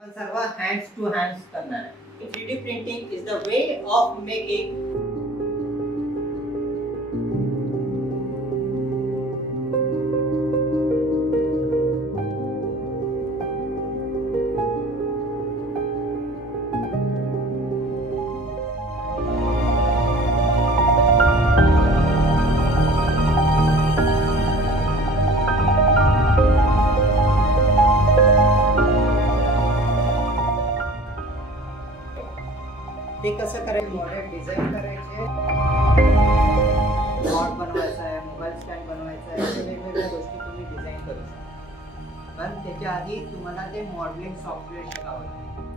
आपण सर्व hands two hands करणार आहे. 3D printing is the way of making ते कसं करायचं. मॉडेल डिझाईन करायचे, बॉर्ड बनवायचा आहे, मोबाईल स्टँड बनवायचा आहे, अशा वेगवेगळ्या गोष्टी तुम्ही डिझाईन करू शकता. पण त्याच्या आधी तुम्हाला ते मॉडेलिंग सॉफ्टवेअर शिकावं लागेल.